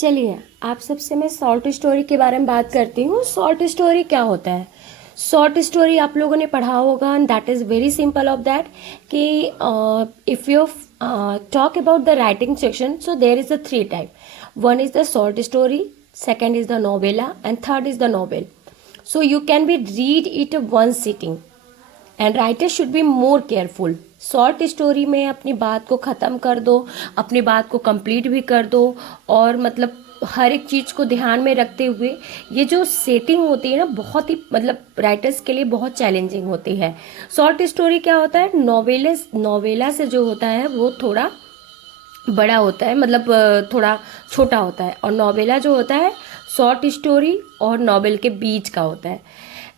चलिए आप सबसे मैं शॉर्ट स्टोरी के बारे में बात करती हूँ। शॉर्ट स्टोरी क्या होता है? शॉर्ट स्टोरी आप लोगों ने पढ़ा होगा and that is very simple of that कि if you talk about the writing section, so there is the three type. One is the short story, second is the novella, and third is the novel. So you can be read it one sitting. And writer should be more careful. Short story में अपनी बात को ख़त्म कर दो, अपनी बात को कंप्लीट भी कर दो, और मतलब हर एक चीज़ को ध्यान में रखते हुए ये जो सेटिंग होती है ना, बहुत ही मतलब राइटर्स के लिए बहुत चैलेंजिंग होती है. शॉर्ट स्टोरी क्या होता है? नोवेला से जो होता है वो थोड़ा बड़ा होता है, मतलब थोड़ा छोटा होता है, और नोवेला जो होता है शॉर्ट स्टोरी और नॉवेल के बीच का होता है.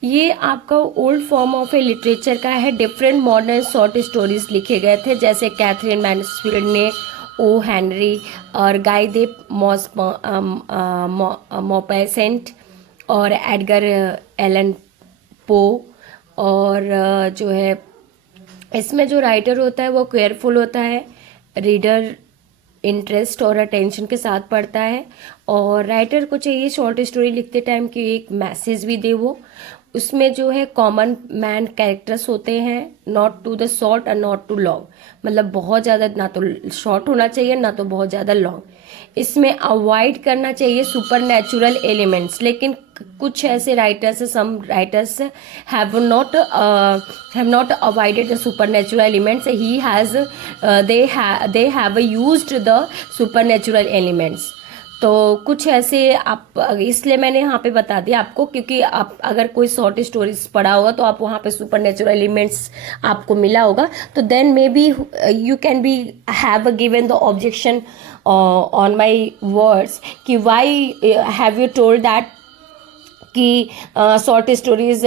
ये आपका old form of A literature का है. डिफरेंट मॉडर्न शॉर्ट स्टोरीज लिखे गए थे, जैसे कैथरीन मैनसफील्ड ने, ओ हेनरी और गाय दे मॉपेसेंट और एडगर एलन पो. और जो है इसमें जो राइटर होता है वो केयरफुल होता है, रीडर इंटरेस्ट और अटेंशन के साथ पढ़ता है, और राइटर को चाहिए शॉर्ट स्टोरी लिखते टाइम कि एक मैसेज भी दे वो. उसमें जो है कॉमन मैन कैरेक्टर्स होते हैं, नॉट टू द शॉर्ट और नॉट टू लॉन्ग, मतलब बहुत ज़्यादा ना तो शॉर्ट होना चाहिए ना तो बहुत ज़्यादा लॉन्ग. इसमें अवॉइड करना चाहिए सुपर नेचुरल एलिमेंट्स, लेकिन कुछ ऐसे writers, some writers have not avoided the supernatural elements. He has they have used the supernatural elements. तो कुछ ऐसे आप, इसलिए मैंने यहाँ पे बता दिया आपको, क्योंकि आप अगर कोई शॉर्ट स्टोरीज पढ़ा होगा तो आप वहाँ पे सुपर नेचुरल एलिमेंट्स आपको मिला होगा, तो then maybe you can be have given the objection on my words कि why have you told that कि short stories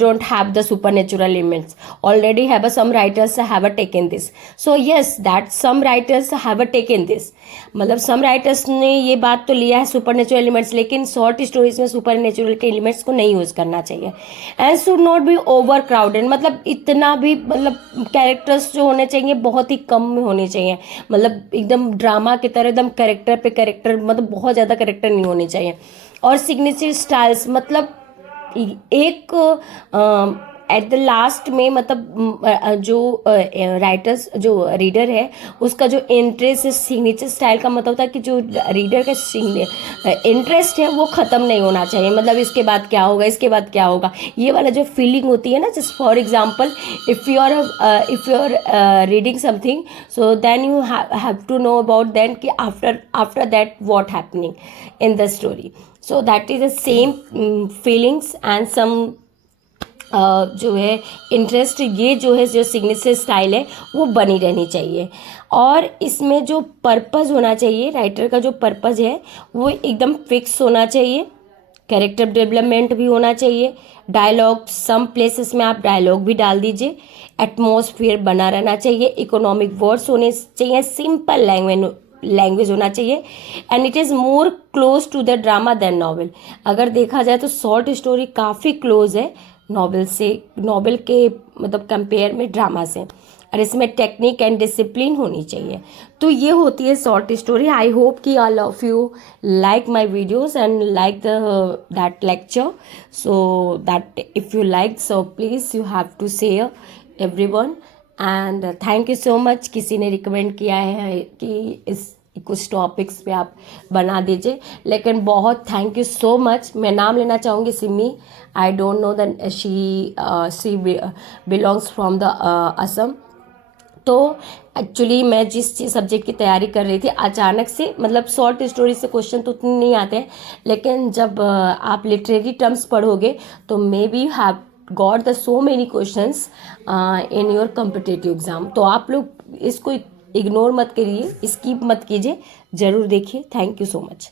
don't have the supernatural elements. Already have some writers have taken this. So yes, that some writers have taken this. मतलब some writers ने ये बात तो लिया है super natural elements, लेकिन short stories में सुपर नेचुरल के एलिमेंट्स को नहीं यूज़ करना चाहिए. And should not be over crowded, मतलब इतना भी, मतलब कैरेक्टर्स जो होने चाहिए बहुत ही कम होने चाहिए, मतलब एकदम ड्रामा की तरह एकदम कैरेक्टर पे कैरेक्टर, मतलब बहुत ज़्यादा कैरेक्टर नहीं होने चाहिए. और सिग्नेचर स्टाइल्स, मतलब एक एट द लास्ट में, मतलब जो राइटर्स, जो रीडर है उसका जो इंटरेस्ट है, सिग्नेचर स्टाइल का मतलब होता है कि जो रीडर का इंटरेस्ट है वो ख़त्म नहीं होना चाहिए, मतलब इसके बाद क्या होगा, इसके बाद क्या होगा, ये वाला जो फीलिंग होती है ना. Just for example, if you are reading something, so then you have to know about then कि after that what happening in the story. So that is the same feelings and some जो है interest. ये जो है जो signature style है वो बनी रहनी चाहिए. और इसमें जो पर्पज़ होना चाहिए, राइटर का जो पर्पज़ है वो एकदम फिक्स होना चाहिए. कैरेक्टर डेवलपमेंट भी होना चाहिए. डायलॉग, सम प्लेसेस में आप डायलॉग भी डाल दीजिए. एटमॉस्फेयर बना रहना चाहिए. इकोनॉमिक वर्ड्स होने चाहिए. सिंपल लैंग्वेज होना चाहिए. And it is more close to the drama than novel. अगर देखा जाए तो शॉर्ट स्टोरी काफ़ी क्लोज है नॉवल से, नॉवल के मतलब कंपेयर में ड्रामा से. और इसमें टेक्निक एंड डिसिप्लिन होनी चाहिए. तो ये होती है शॉर्ट स्टोरी. आई होप कि all of you like my videos and like that lecture. So that if you like, so please you have to share everyone. And thank you so much. किसी ने recommend किया है कि इस कुछ topics पे आप बना दीजिए, लेकिन बहुत थैंक यू सो मच. मैं नाम लेना चाहूँगी Simi. I don't know that she belongs from the Assam. तो एक्चुअली मैं जिस सब्जेक्ट की तैयारी कर रही थी, अचानक से, मतलब शॉर्ट स्टोरी से क्वेश्चन तो उतने नहीं आते हैं, लेकिन जब आप लिटरेरी टर्म्स पढ़ोगे तो may be have got the so many questions in your competitive exam. तो आप लोग इसको इग्नोर मत करिए, स्किप मत कीजिए, ज़रूर देखिए. Thank you so much.